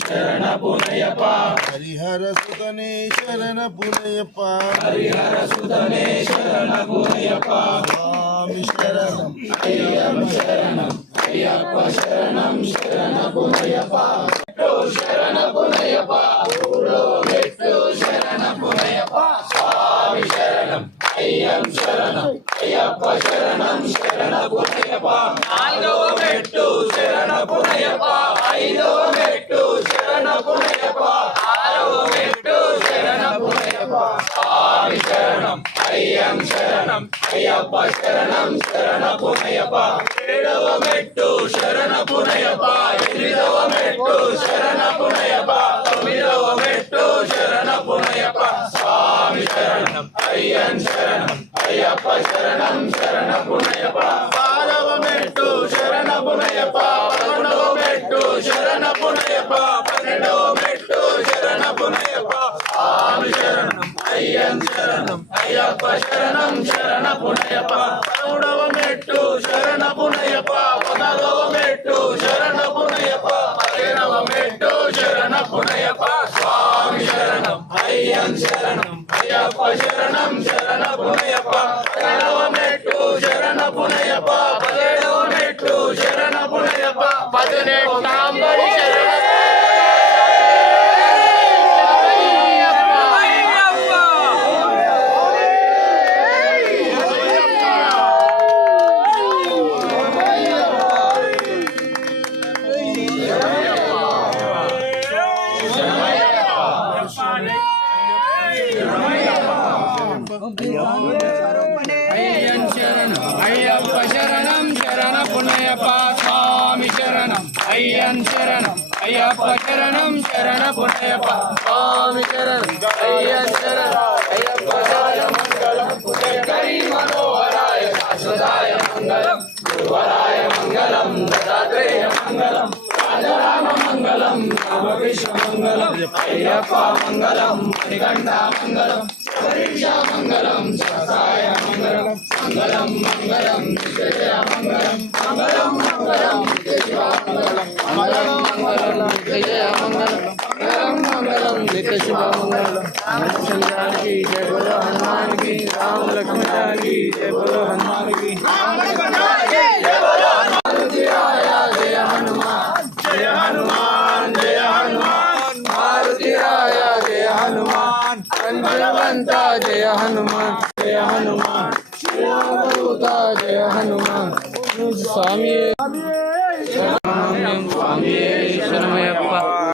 శరణ పునయప హరిహర సుతనే శరణ పునయప హరిహర సుతనే శరణ పునయప స్వామి శరణం అయ్యప్ప శరణం అయ్యప్ప శరణం శరణ పునయప శరణ పునయప మెట్టు శరణ పునయప స్వామి శరణం అయ్యం శరణం అయ్యప్ప శరణం శరణ పునయప నాలుగవ మెట్టు శరణ పునయప ఐదవ మెట్టు శరణ పునయప ఆరవ మెట్టు శరణ పునయప స్వామి శరణం అయ్యం శరణం అయ్యప్ప శరణం శరణ పునయప ఏడవ మెట్టు శరణ పునయప ఎనిమిదవ మెట్టు శరణ పునయప తొమ్మిదవ మెట్టు శరణ పునయప స్వామి శరణం అయ్యం శరణం అయ్యప్ప శరణం శరణ పునయప పదవ మెట్టు శరణ పునయప పదకొండవ మెట్టు శరణ పునయప పన్నెండవ మెట్టు శరణ పునయప స్వామి శరణం అయ్యం శరణం అయ్యప్ప శరణం శరణ పునయప పదమూడవ మెట్టు శరణ పునయప పద్నాలుగవ మెట్టు శరణ పునయప పదిహేనవ మెట్టు శరణ పునయప స్వామి శరణం అయ్యం శరణం అయ్యప్ప శరణం శరణ పునయప పదిహేనవ మెట్టు శరణ పునయప పదిహేడవ మెట్టు శరణ పునయప పదినెట్టాంబరి శరణ అయ్యం శరణం అయ్యప్ప శరణం శరణ పునయప స్వామి శరణం అయ్యం శరణం అయ్యప్ప శరణం శరణ పునయప స్వామి శరణం అయ్యం శరణం అయ్యప్ప శరణం మంగళం పుణ్యకరీ మనోహరాయ శాశ్వతాయ మంగళం గురువరాయ మంగళం దత్తాత్రేయ మంగళం రాజరామ మంగళం రామకృష్ణ మంగళం అయ్యప్ప మంగళం మణికంఠ మంగళం పరీక్షా మంగళం శాసాయ మంగళం మంగళం మంగళం నిత్యజయ మంగళం మంగళం మంగళం నిత్యశివ మంగళం మంగళం మంగళం నిత్యజయ మంగళం మంగళం మంగళం నిత్యశివ మంగళం రామచంద్రానికి జయ బోలో హనుమానికి రామ లక్ష్మణ की जय बोलो हनुमान की जय बोलो जय हनुमान जय हनुमान जय हनुमान मारुति राया जय हनुमान बलवंता जय हनुमान जय हनुमान श्रीरामदूता जय हनुमान स्वामी स्वामी